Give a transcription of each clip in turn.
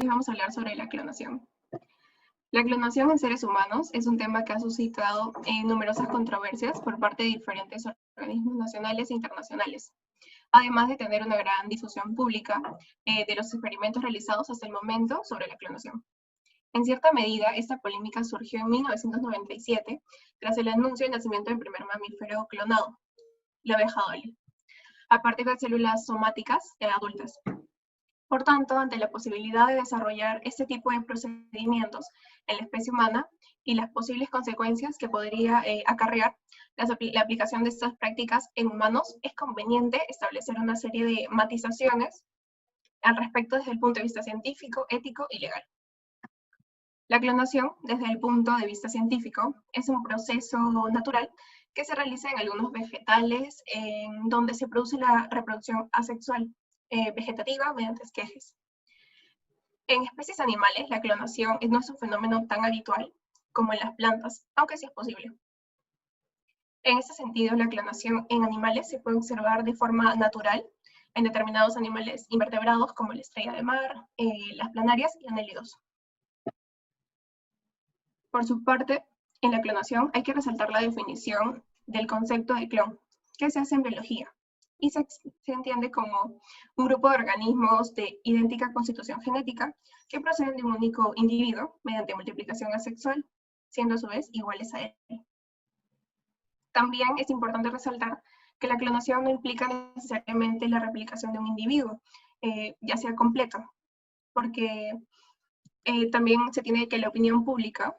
hoy vamos a hablar sobre la clonación. La clonación en seres humanos es un tema que ha suscitado numerosas controversias por parte de diferentes organismos nacionales e internacionales, además de tener una gran difusión pública de los experimentos realizados hasta el momento sobre la clonación. En cierta medida, esta polémica surgió en 1997 tras el anuncio del nacimiento del primer mamífero clonado, la abeja Dolly, a partir de células somáticas adultas. Por tanto, ante la posibilidad de desarrollar este tipo de procedimientos en la especie humana y las posibles consecuencias que podría acarrear la aplicación de estas prácticas en humanos, es conveniente establecer una serie de matizaciones al respecto desde el punto de vista científico, ético y legal. La clonación, desde el punto de vista científico, es un proceso natural que se realiza en algunos vegetales, en donde se produce la reproducción asexual vegetativa mediante esquejes. En especies animales, la clonación no es un fenómeno tan habitual como en las plantas, aunque sí es posible. En este sentido, la clonación en animales se puede observar de forma natural en determinados animales invertebrados como la estrella de mar, las planarias y anélidos. Por su parte, en la clonación hay que resaltar la definición del concepto de clon, que se hace en biología, y se entiende como un grupo de organismos de idéntica constitución genética que proceden de un único individuo mediante multiplicación asexual, siendo a su vez iguales a él. También es importante resaltar que la clonación no implica necesariamente la replicación de un individuo, ya sea completo, porque también se tiene que la opinión pública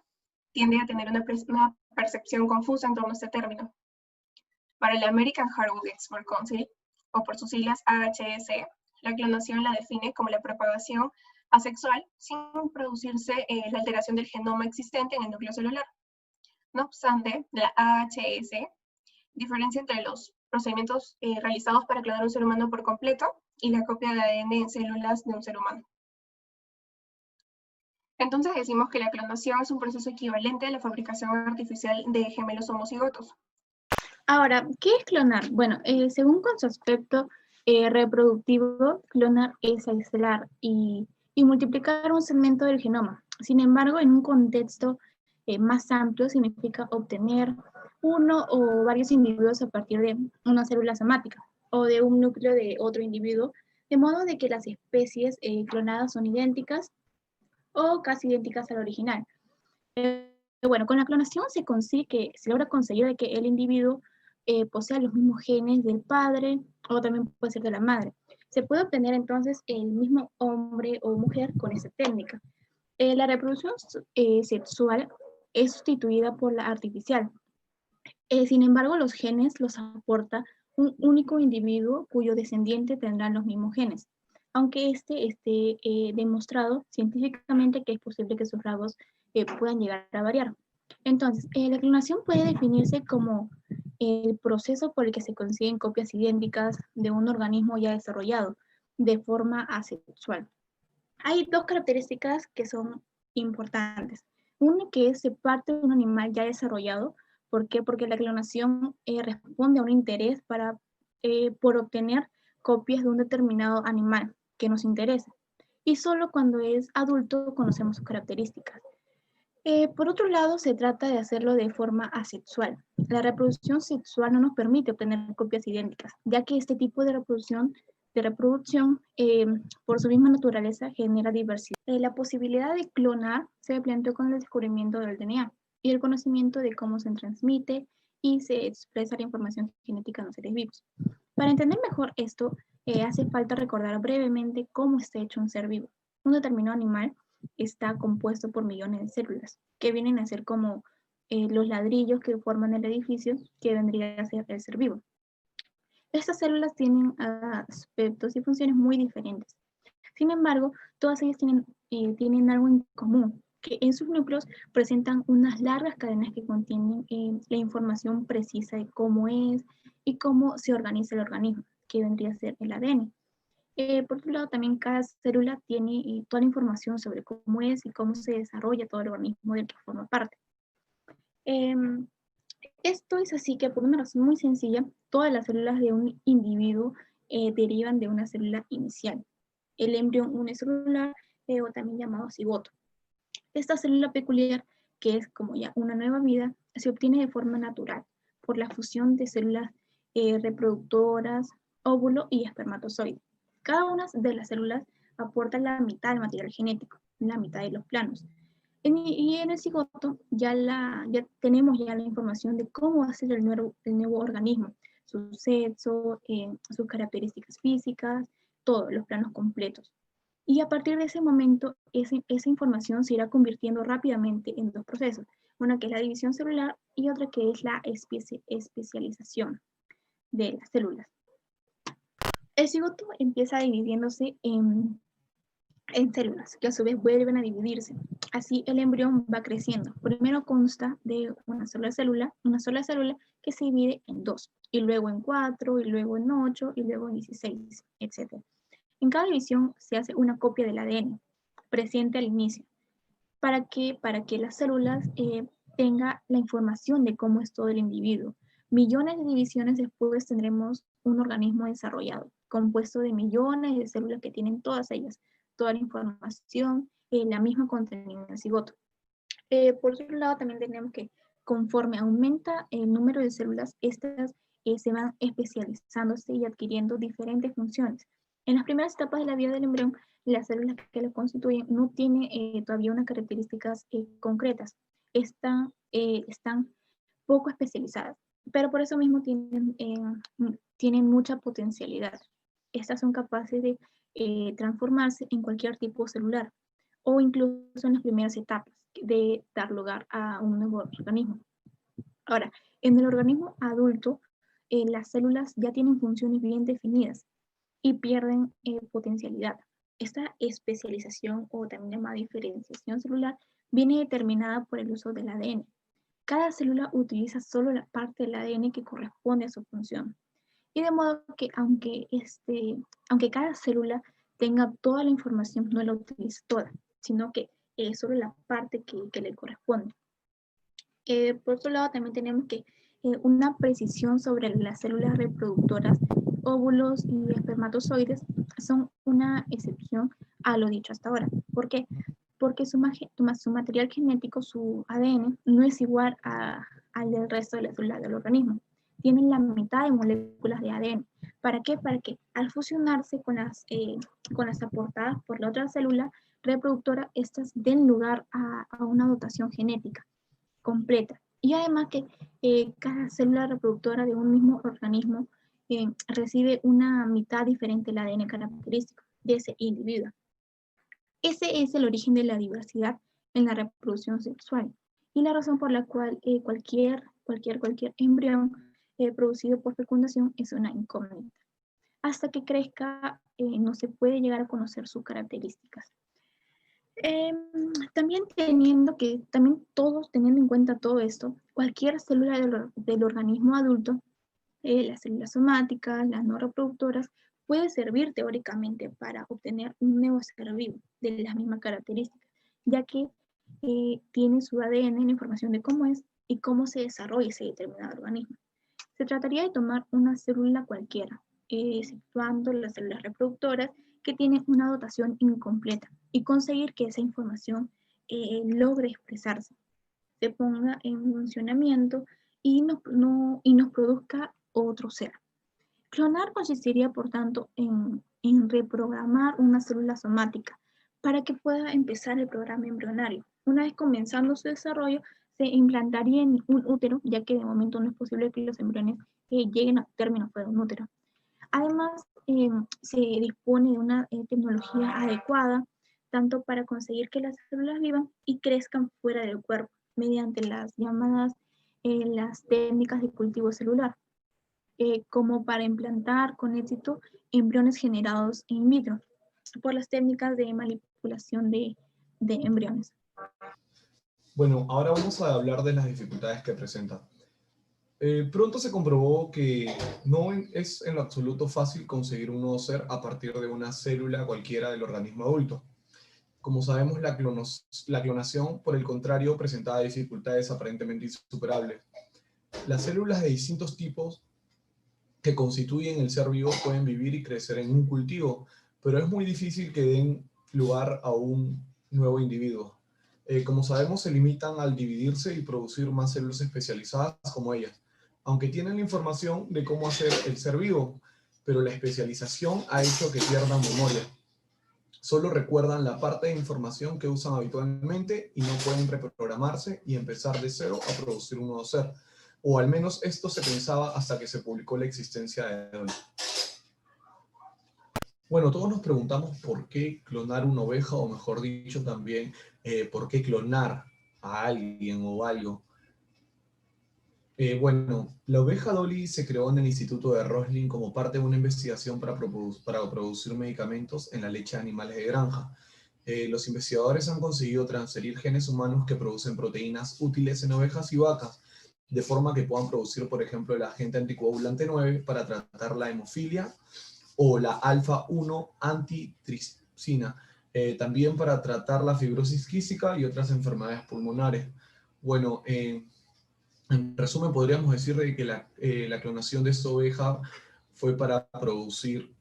tiende a tener una percepción confusa en torno a este término. Para el American Heart Expert Council, o por sus siglas AHS, la clonación la define como la propagación asexual sin producirse la alteración del genoma existente en el núcleo celular. No obstante, la AHS diferencia entre los procedimientos realizados para clonar un ser humano por completo y la copia de ADN en células de un ser humano. Entonces decimos que la clonación es un proceso equivalente a la fabricación artificial de gemelos homocigotos. Ahora, ¿qué es clonar? Bueno, según con su aspecto reproductivo, clonar es aislar y multiplicar un segmento del genoma. Sin embargo, en un contexto más amplio, significa obtener uno o varios individuos a partir de una célula somática o de un núcleo de otro individuo, de modo de que las especies clonadas son idénticas o casi idénticas al original. Bueno, con la clonación se logra conseguir de que el individuo posea los mismos genes del padre o también puede ser de la madre. Se puede obtener entonces el mismo hombre o mujer con esta técnica. La reproducción sexual es sustituida por la artificial. Sin embargo, los genes los aporta un único individuo cuyo descendiente tendrán los mismos genes, aunque este esté demostrado científicamente que es posible que sus rasgos puedan llegar a variar. Entonces, la clonación puede definirse como el proceso por el que se consiguen copias idénticas de un organismo ya desarrollado de forma asexual. Hay dos características que son importantes. Una que se parte de un animal ya desarrollado. ¿Por qué? Porque la clonación responde a un interés por obtener copias de un determinado animal que nos interesa. Y solo cuando es adulto conocemos sus características. Por otro lado, se trata de hacerlo de forma asexual. La reproducción sexual no nos permite obtener copias idénticas, ya que este tipo de reproducción por su misma naturaleza, genera diversidad. La posibilidad de clonar se planteó con el descubrimiento del DNA y el conocimiento de cómo se transmite y se expresa la información genética en los seres vivos. Para entender mejor esto, hace falta recordar brevemente cómo está hecho un ser vivo. Un determinado animal está compuesto por millones de células, que vienen a ser como los ladrillos que forman el edificio que vendría a ser el ser vivo. Estas células tienen aspectos y funciones muy diferentes. Sin embargo, todas ellas tienen algo en común, que en sus núcleos presentan unas largas cadenas que contienen la información precisa de cómo es y cómo se organiza el organismo, que vendría a ser el ADN. Por otro lado, también cada célula tiene toda la información sobre cómo es y cómo se desarrolla todo el organismo del que forma parte. Esto es así que por una razón muy sencilla, todas las células de un individuo derivan de una célula inicial. El embrión unicelular o también llamado cigoto. Esta célula peculiar, que es como ya una nueva vida, se obtiene de forma natural por la fusión de células reproductoras, óvulo y espermatozoide. Cada una de las células aporta la mitad del material genético, la mitad de los planos. Y en el cigoto ya tenemos ya la información de cómo va a ser el nuevo organismo, su sexo, sus características físicas, todos los planos completos. Y a partir de ese momento, esa información se irá convirtiendo rápidamente en dos procesos. Una que es la división celular y otra que es la especialización de las células. El cigoto empieza dividiéndose en células, que a su vez vuelven a dividirse. Así el embrión va creciendo. Primero consta de una sola célula que se divide en 2, y luego en 4, y luego en 8, y luego en 16, etc. En cada división se hace una copia del ADN presente al inicio, para que las células tengan la información de cómo es todo el individuo. Millones de divisiones después tendremos un organismo desarrollado, compuesto de millones de células que tienen todas ellas, toda la información, la misma contenida en el cigoto. Por otro lado, también tenemos que conforme aumenta el número de células, estas se van especializándose y adquiriendo diferentes funciones. En las primeras etapas de la vida del embrión, las células que lo constituyen no tienen todavía unas características concretas. Están poco especializadas, pero por eso mismo tienen mucha potencialidad. Estas son capaces de transformarse en cualquier tipo celular o incluso en las primeras etapas de dar lugar a un nuevo organismo. Ahora, en el organismo adulto, las células ya tienen funciones bien definidas y pierden potencialidad. Esta especialización, o también llamada diferenciación celular, viene determinada por el uso del ADN. Cada célula utiliza solo la parte del ADN que corresponde a su función. Y de modo que aunque cada célula tenga toda la información, no la utiliza toda, sino que solo la parte que le corresponde. Por otro lado, también tenemos que una precisión sobre las células reproductoras, óvulos y espermatozoides son una excepción a lo dicho hasta ahora. ¿Por qué? Porque su material genético, su ADN, no es igual al del resto de las células del organismo. Tienen la mitad de moléculas de ADN. ¿Para qué? Para que al fusionarse con las aportadas por la otra célula reproductora, estas den lugar a una dotación genética completa. Y además que cada célula reproductora de un mismo organismo recibe una mitad diferente del ADN característico de ese individuo. Ese es el origen de la diversidad en la reproducción sexual y la razón por la cual cualquier embrión producido por fecundación es una incógnita. Hasta que crezca no se puede llegar a conocer sus características. También teniendo en cuenta todo esto, cualquier célula del organismo adulto, las células somáticas, las no reproductoras, puede servir teóricamente para obtener un nuevo ser vivo de las mismas características, ya que tiene su ADN la información de cómo es y cómo se desarrolla ese determinado organismo. Se trataría de tomar una célula cualquiera, exceptuando las células reproductoras que tienen una dotación incompleta, y conseguir que esa información logre expresarse, se ponga en funcionamiento y nos produzca otro ser. Clonar consistiría, por tanto, en reprogramar una célula somática para que pueda empezar el programa embrionario. Una vez comenzando su desarrollo, se implantaría en un útero, ya que de momento no es posible que los embriones lleguen a término fuera de un útero. Además, se dispone de una tecnología adecuada, tanto para conseguir que las células vivan y crezcan fuera del cuerpo, mediante las llamadas las técnicas de cultivo celular, como para implantar con éxito embriones generados in vitro, por las técnicas de manipulación de embriones. Bueno, ahora vamos a hablar de las dificultades que presenta. Pronto se comprobó que no es en lo absoluto fácil conseguir un nuevo ser a partir de una célula cualquiera del organismo adulto. Como sabemos, la clonación, por el contrario, presentaba dificultades aparentemente insuperables. Las células de distintos tipos que constituyen el ser vivo pueden vivir y crecer en un cultivo, pero es muy difícil que den lugar a un nuevo individuo. Como sabemos, se limitan al dividirse y producir más células especializadas como ellas, aunque tienen la información de cómo hacer el ser vivo, pero la especialización ha hecho que pierdan memoria. Solo recuerdan la parte de información que usan habitualmente y no pueden reprogramarse y empezar de cero a producir un nuevo ser. O al menos esto se pensaba hasta que se publicó la existencia de Dolly. Bueno, todos nos preguntamos por qué clonar una oveja, o mejor dicho también, por qué clonar a alguien o algo. Bueno, la oveja Dolly se creó en el Instituto de Roslin como parte de una investigación para producir medicamentos en la leche de animales de granja. Los investigadores han conseguido transferir genes humanos que producen proteínas útiles en ovejas y vacas, de forma que puedan producir, por ejemplo, el agente anticoagulante 9 para tratar la hemofilia, o la alfa-1 antitripsina, también para tratar la fibrosis quística y otras enfermedades pulmonares. Bueno, en resumen, podríamos decir de que la clonación de esta oveja fue para producir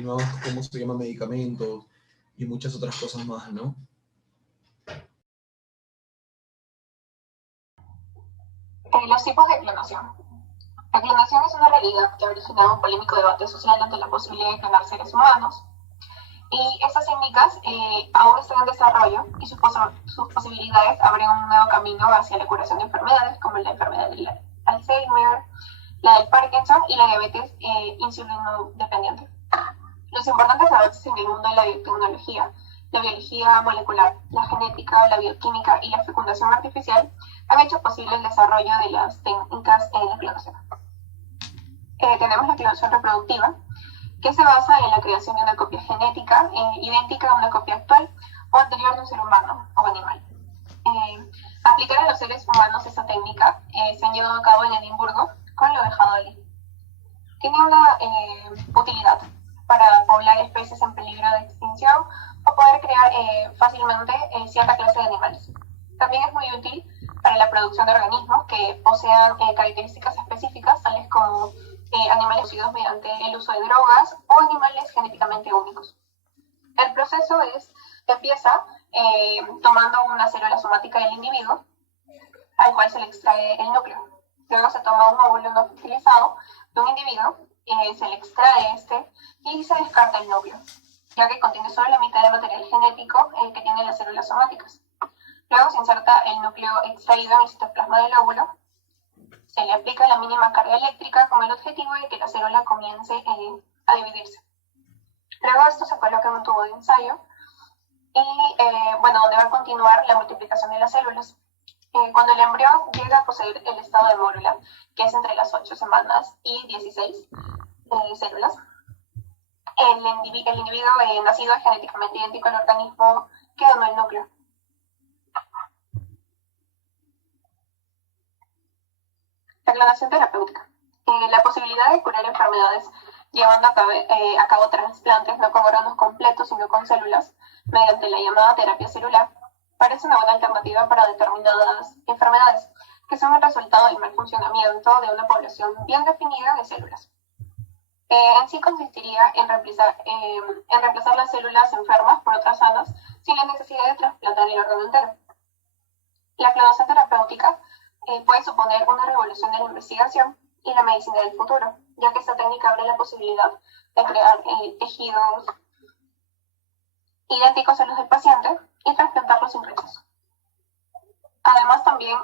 nuevos, ¿cómo se llama?, medicamentos y muchas otras cosas más, ¿no? Los tipos de clonación. La clonación es una realidad que ha originado un polémico debate social ante la posibilidad de clonar seres humanos. Y estas técnicas aún están en desarrollo y sus posibilidades abren un nuevo camino hacia la curación de enfermedades como la enfermedad del Alzheimer, la del Parkinson y la diabetes insulinodependiente. Los importantes avances en el mundo de la biotecnología, la biología molecular, la genética, la bioquímica y la fecundación artificial han hecho posible el desarrollo de las técnicas en la clonación. Tenemos la clonación reproductiva, que se basa en la creación de una copia genética idéntica a una copia actual o anterior de un ser humano o animal. Aplicar a los seres humanos esta técnica se han llevado a cabo en Edimburgo con la oveja Dolly. Tiene una utilidad para poblar especies en peligro de extinción o poder crear fácilmente cierta clase de animales. También es muy útil para la producción de organismos que posean características específicas, tales como animales producidos mediante el uso de drogas o animales genéticamente únicos. El proceso empieza tomando una célula somática del individuo, al cual se le extrae el núcleo. Luego se toma un óvulo no fertilizado de un individuo, se le extrae y se descarta el núcleo, ya que contiene solo la mitad del material genético que tienen las células somáticas. Luego se inserta el núcleo extraído en el citoplasma del óvulo, se le aplica la mínima carga eléctrica con el objetivo de que la célula comience a dividirse. Luego esto se coloca en un tubo de ensayo y donde va a continuar la multiplicación de las células. Cuando el embrión llega a poseer el estado de mórula, que es entre las 8 semanas y 16 células, el individuo nacido es genéticamente idéntico al organismo que donó el núcleo. La clonación terapéutica. La posibilidad de curar enfermedades llevando a cabo trasplantes no con órganos completos, sino con células, mediante la llamada terapia celular, parece una buena alternativa para determinadas enfermedades, que son el resultado del mal funcionamiento de una población bien definida de células. En sí consistiría en reemplazar las células enfermas por otras sanas sin la necesidad de trasplantar el órgano entero. La clonación terapéutica puede suponer una revolución de la investigación y la medicina del futuro, ya que esta técnica abre la posibilidad de crear tejidos idénticos a los del paciente y trasplantarlos sin rechazo. Además, también,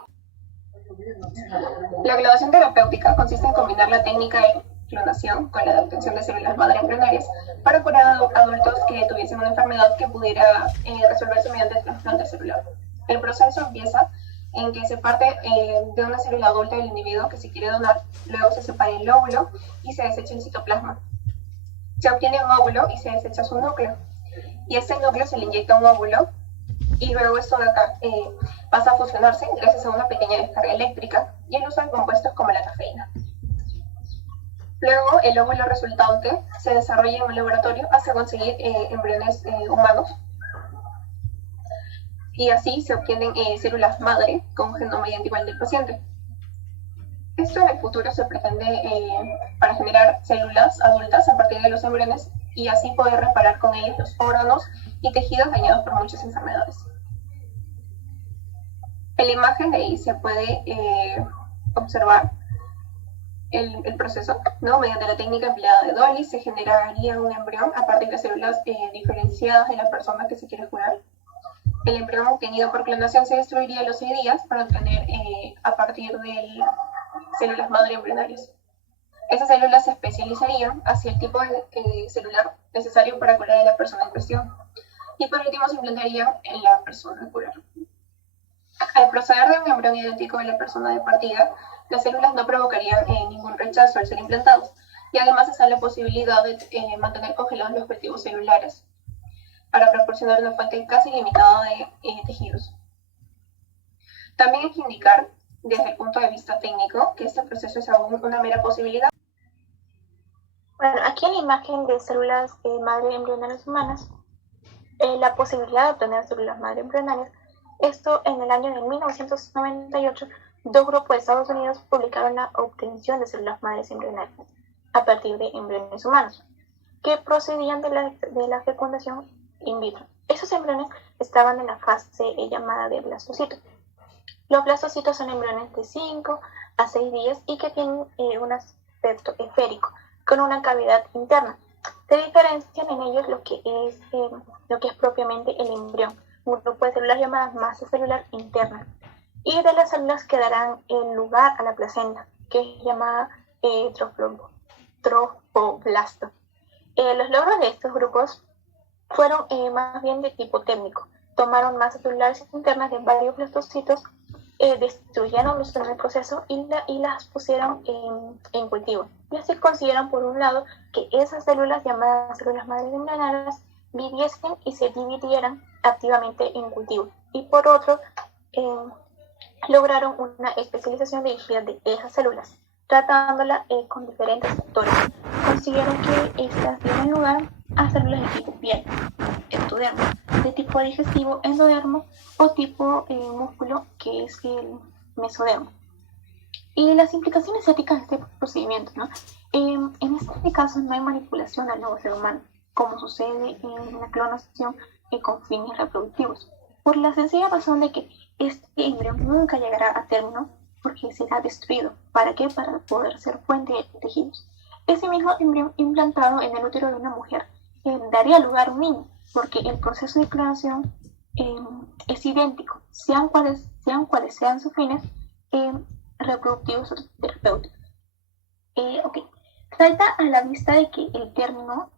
la clonación terapéutica consiste en combinar la técnica de clonación con la obtención de células madre embrionarias para curar a adultos que tuviesen una enfermedad que pudiera resolverse mediante el trasplante celular. El proceso empieza en que se parte de una célula adulta del individuo que se quiere donar, luego se separa el óvulo y se desecha el citoplasma. Se obtiene un óvulo y se desecha su núcleo. Y este núcleo se le inyecta un óvulo y luego esto de acá pasa a fusionarse gracias a una pequeña descarga eléctrica y el uso de compuestos como la cafeína. Luego el óvulo resultante se desarrolla en un laboratorio hasta conseguir embriones humanos. Y así se obtienen células madre con un genoma idéntico al del paciente. Esto en el futuro se pretende para generar células adultas a partir de los embriones y así poder reparar con ellos los órganos y tejidos dañados por muchas enfermedades. En la imagen de ahí se puede observar el proceso, ¿no? Mediante la técnica empleada de Dolly se generaría un embrión a partir de células diferenciadas de la persona que se quiere curar. El embrión obtenido por clonación se destruiría a los 6 días para obtener a partir de células madre embrionarias. Esas células se especializarían hacia el tipo de celular necesario para curar a la persona en cuestión. Y por último se implantaría en la persona a curar. Al proceder de un embrión idéntico de la persona de partida, las células no provocarían ningún rechazo al ser implantados, y además está la posibilidad de mantener congelados los cultivos celulares para proporcionar una fuente casi ilimitada de tejidos. También hay que indicar, desde el punto de vista técnico, que este proceso es aún una mera posibilidad. Bueno, aquí en la imagen de células madre embrionarias humanas, la posibilidad de obtener células madre embrionarias. Esto en el año de 1998, dos grupos de Estados Unidos publicaron la obtención de células madres embrionarias a partir de embriones humanos, que procedían de la fecundación in vitro. Esos embriones estaban en la fase llamada de blastocito. Los blastocitos son embriones de 5 a 6 días y que tienen un aspecto esférico, con una cavidad interna. Se diferencian en ellos lo que es propiamente el embrión, un grupo de células llamadas masa celular interna, y de las células que darán el lugar a la placenta, que es llamada tropoblasto. Los logros de estos grupos fueron más bien de tipo técnico. Tomaron masas celulares internas de varios blastocitos, destruyeron los en el proceso y las pusieron en cultivo. Y así consiguieron, por un lado, que esas células llamadas células madres embrionarias viviesen y se dividieran activamente en cultivo. Y por otro, lograron una especialización dirigida de esas células, tratándolas con diferentes factores. Consiguieron que estas dieran lugar a células de tipo piel, ectodermo, de tipo digestivo, endodermo, o tipo músculo, que es el mesodermo. Y las implicaciones éticas de este procedimiento, ¿no? En este caso no hay manipulación al nuevo ser humano, como sucede en la clonación con fines reproductivos, por la sencilla razón de que este embrión nunca llegará a término porque será destruido. ¿Para qué? Para poder ser fuente de tejidos. Ese mismo embrión implantado en el útero de una mujer daría lugar a un niño, porque el proceso de clonación es idéntico, sean cuales sean sus fines reproductivos o terapéuticos. Salta a la vista de que el término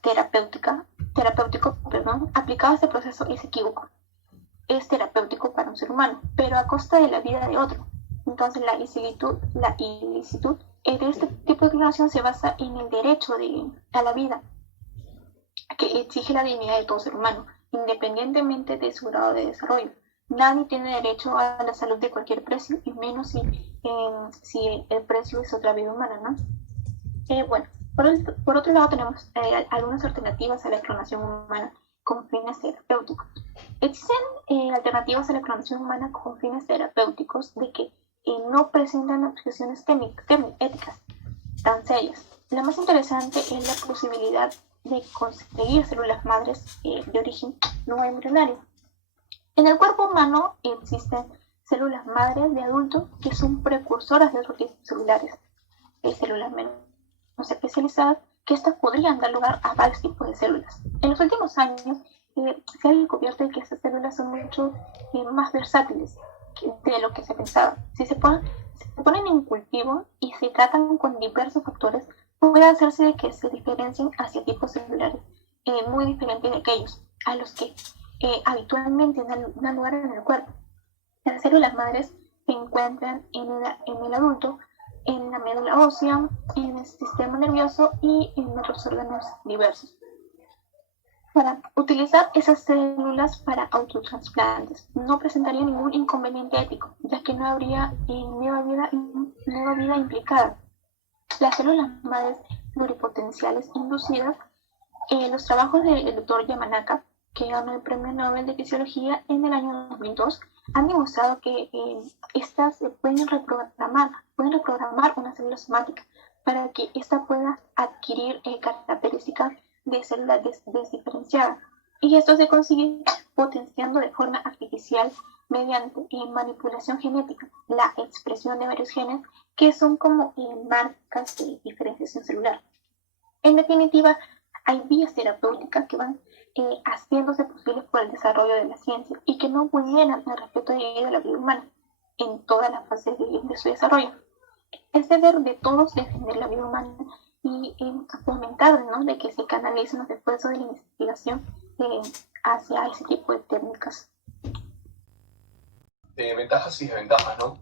terapéutico, aplicado a este proceso es equívoco. Es terapéutico para un ser humano, pero a costa de la vida de otro. Entonces la ilicitud de este tipo de clonación se basa en el derecho a la vida, que exige la dignidad de todo ser humano, independientemente de su grado de desarrollo. Nadie tiene derecho a la salud de cualquier precio, y menos si el precio es otra vida humana, ¿no? Bueno, por otro lado tenemos algunas alternativas a la clonación humana con fines terapéuticos. Existen alternativas a la clonación humana con fines terapéuticos de que no presentan objeciones éticas tan serias. La más interesante es la posibilidad de conseguir células madres de origen no embrionario. En el cuerpo humano existen células madres de adultos que son precursoras de otros tipos celulares. Hay células menos especializadas que estas podrían dar lugar a varios tipos de células. En los últimos años se ha descubierto que estas células son mucho más versátiles de lo que se pensaba. Si se ponen en cultivo y se tratan con diversos factores, puede hacerse de que se diferencien hacia tipos celulares muy diferentes de aquellos a los que habitualmente dan lugar en el cuerpo. Las células madres se encuentran en el adulto, en la médula ósea, en el sistema nervioso y en otros órganos diversos. Para utilizar esas células para autotransplantes no presentaría ningún inconveniente ético, ya que no habría nueva vida implicada. Las células madres pluripotenciales inducidas, los trabajos del Dr. Yamanaka, que ganó el Premio Nobel de Fisiología en el año 2002, han demostrado que estas pueden reprogramar una célula somática para que ésta pueda adquirir características de células desdiferenciadas. Y esto se consigue potenciando de forma artificial mediante manipulación genética la expresión de varios genes que son como marcas de diferenciación celular. En definitiva, hay vías terapéuticas que van haciéndose posibles por el desarrollo de la ciencia y que no vulneran el respeto de la vida humana en todas las fases de su desarrollo. Es deber de todos defender la vida humana y fomentar, ¿no?, de que se canalicen los esfuerzos de la investigación hacia ese tipo de técnicas. Ventajas y desventajas, ¿no?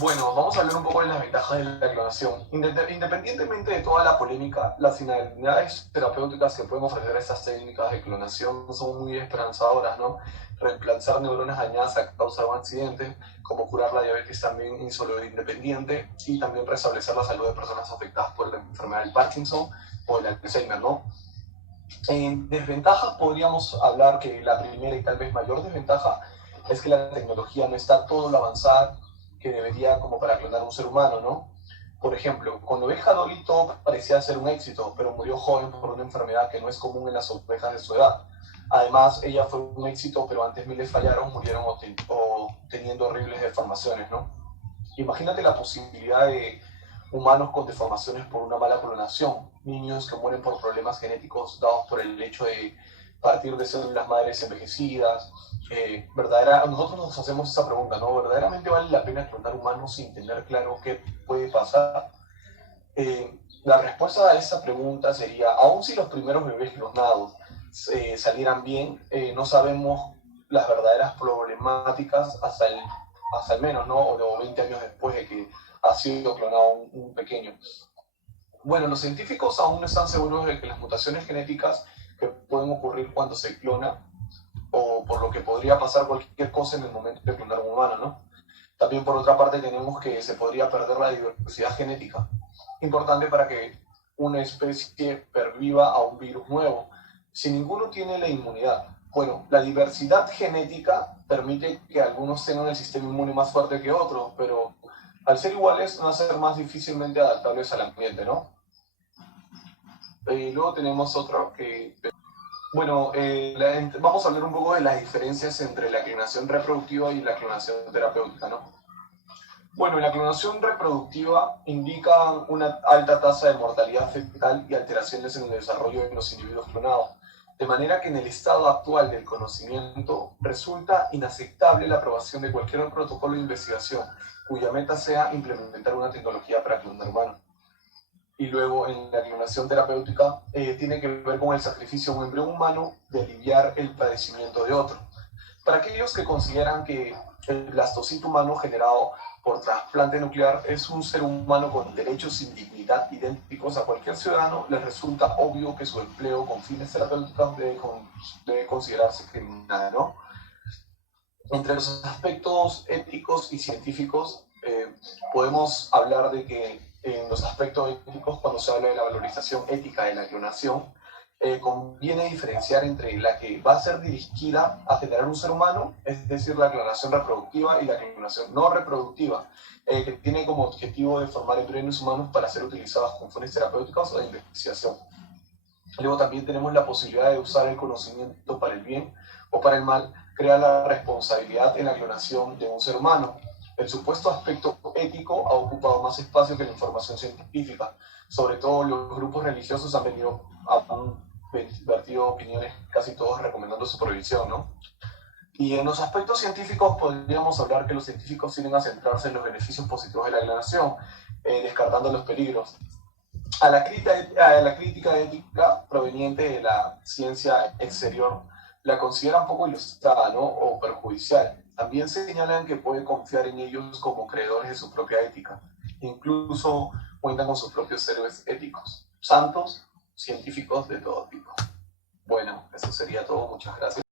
Bueno, vamos a hablar un poco de las ventajas de la clonación. Independientemente de toda la polémica, las finalidades terapéuticas que pueden ofrecer estas técnicas de clonación son muy esperanzadoras, ¿no? Reemplazar neuronas dañadas a causa de un accidente, como curar la diabetes también insulino-independiente, y también restablecer la salud de personas afectadas por la enfermedad del Parkinson o el Alzheimer, ¿no? En desventajas podríamos hablar que la primera y tal vez mayor desventaja es que la tecnología no está todo lo avanzada que debería como para clonar un ser humano, ¿no? Por ejemplo, con la oveja Dolly todo parecía ser un éxito, pero murió joven por una enfermedad que no es común en las ovejas de su edad. Además, ella fue un éxito, pero antes miles fallaron, murieron o teniendo horribles deformaciones, ¿no? Imagínate la posibilidad de humanos con deformaciones por una mala clonación, niños que mueren por problemas genéticos dados por el hecho de partir de células madres envejecidas. Nosotros nos hacemos esa pregunta, ¿no? ¿Verdaderamente vale la pena clonar humanos sin tener claro qué puede pasar? La respuesta a esa pregunta sería, aun si los primeros bebés clonados salieran bien, no sabemos las verdaderas problemáticas hasta al menos, ¿no? O 20 años después de que ha sido clonado un pequeño. Bueno, los científicos aún no están seguros de que las mutaciones genéticas que pueden ocurrir cuando se clona o por lo que podría pasar cualquier cosa en el momento de clonar un humano, ¿no? También por otra parte tenemos que se podría perder la diversidad genética, importante para que una especie perviva a un virus nuevo, si ninguno tiene la inmunidad. Bueno, la diversidad genética permite que algunos tengan el sistema inmune más fuerte que otros, pero al ser iguales van a ser más difícilmente adaptables al ambiente, ¿no? Luego tenemos otro que... Bueno, vamos a hablar un poco de las diferencias entre la clonación reproductiva y la clonación terapéutica, ¿no? Bueno, la clonación reproductiva indica una alta tasa de mortalidad fetal y alteraciones en el desarrollo de los individuos clonados, de manera que en el estado actual del conocimiento resulta inaceptable la aprobación de cualquier protocolo de investigación cuya meta sea implementar una tecnología para clonar humanos. Y luego en la clonación terapéutica tiene que ver con el sacrificio de un embrión humano de aliviar el padecimiento de otro. Para aquellos que consideran que el blastocito humano generado por trasplante nuclear es un ser humano con derechos y dignidad idénticos a cualquier ciudadano, les resulta obvio que su empleo con fines terapéuticos debe considerarse criminal, ¿no? Entre los aspectos éticos y científicos, podemos hablar de que en los aspectos éticos, cuando se habla de la valorización ética de la clonación, conviene diferenciar entre la que va a ser dirigida a generar un ser humano, es decir, la clonación reproductiva, y la clonación no reproductiva, que tiene como objetivo de formar embriones humanos para ser utilizados con fines terapéuticos o de investigación. Luego también tenemos la posibilidad de usar el conocimiento para el bien o para el mal, crea la responsabilidad en la clonación de un ser humano. El supuesto aspecto ético ha ocupado más espacio que la información científica. Sobre todo los grupos religiosos han vertido opiniones casi todos recomendando su prohibición, ¿no? Y en los aspectos científicos podríamos hablar que los científicos tienden a centrarse en los beneficios positivos de la clonación, descartando los peligros. A la crítica ética proveniente de la ciencia exterior la consideran poco ilustrada, ¿no? O perjudicial. También señalan que puede confiar en ellos como creadores de su propia ética. Incluso cuentan con sus propios héroes éticos, santos, científicos de todo tipo. Bueno, eso sería todo. Muchas gracias.